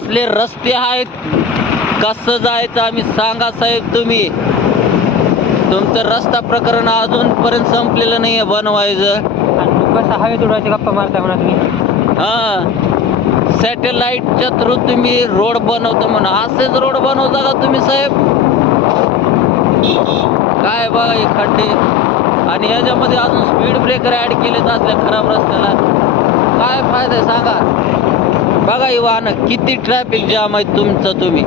असले रस्ते आहेत, कसं जायचं आम्ही सांगा साहेब. तुम्ही तुमचं रस्ता प्रकरण अजूनपर्यंत संपलेलं नाहीये बनवायचं. आणि कसं हवेत उडवायचे गप्पा मारता म्हणा तुम्ही. हा, सॅटेलाइटच्या थ्रू तुम्ही रोड बनवता म्हणा. असेच रोड बनवता का तुम्ही साहेब? काय बघा हे खड्डे, आणि ह्याच्यामध्ये अजून स्पीड ब्रेकर ऍड केलेत असल्या खराब रस्त्याला. काय फायदा आहे सांगा? बघा ही वाहनं, किती ट्रॅफिक जाम आहे तुमचं. तुम्ही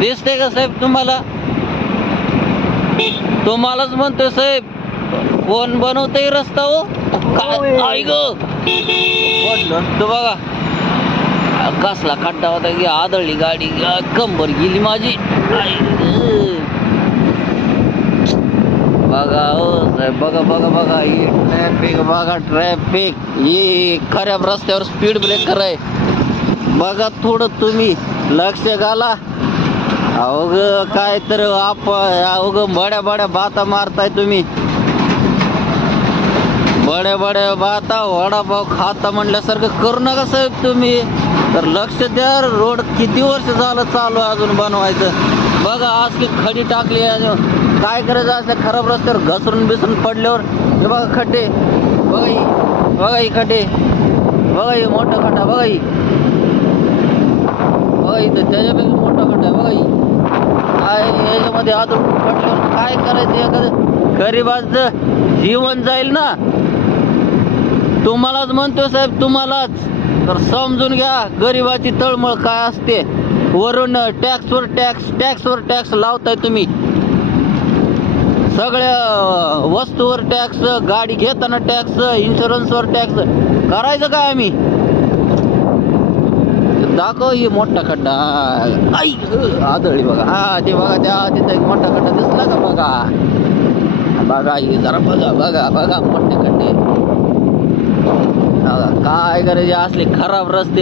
दिसते का साहेब तुम्हाला? तुम्हालाच म्हणतोय साहेब, कोण बनवतंय रस्ता हो? काय ऐक तो बघा कसला खड्डा होता की आदळली गाडी, कंबर गेली माझी. बघा हो साहेब, बघा बघा बघा ही ट्रॅफिक, बघा ट्रॅफिक. ही खऱ्या रस्त्यावर स्पीड ब्रेकर आहे. बघा थोडं तुम्ही लक्ष घाला. अवघ काय तर अवघ बड्या बड्या बाता मारताय तुम्ही. बड्या बड्या बाता वडापाव खाता म्हणल्यासारखं करू नका साहेब तुम्ही. तर लक्ष द्या, रोड किती वर्ष झालं चालू आहे अजून बनवायचं. बघा असली खडी टाकली. काय करायचं असं खराब रस्त्यावर घसरून बिसरून पडल्यावर? हे बघा खड्डे, बघा ही खड्डे, बघा ही मोठा खड्डा, बघा ही इथं त्याच्यापैकी मोठा खड्डा आहे. बघा ही काय याच्यामध्ये आदळून पडल्यावर काय करायचं? एखादं गरीबाचं जीवन जाईल ना. तुम्हालाच म्हणतो साहेब, तुम्हालाच. तर समजून घ्या गरिबाची तळमळ काय असते. वरून टॅक्सवर टॅक्स लावताय तुम्ही. सगळ्या वस्तूवर टॅक्स, गाडी घेताना टॅक्स, इन्शुरन्सवर टॅक्स. करायचं काय आम्ही? दाखव ही मोठा खड्डा. आई आदळली बघा. हा ते बघा, त्या तिथे मोठा खड्डा दिसला का? बघा ही जरा बघा मोठे खड्डे. काय करायचे असले खराब रस्ते.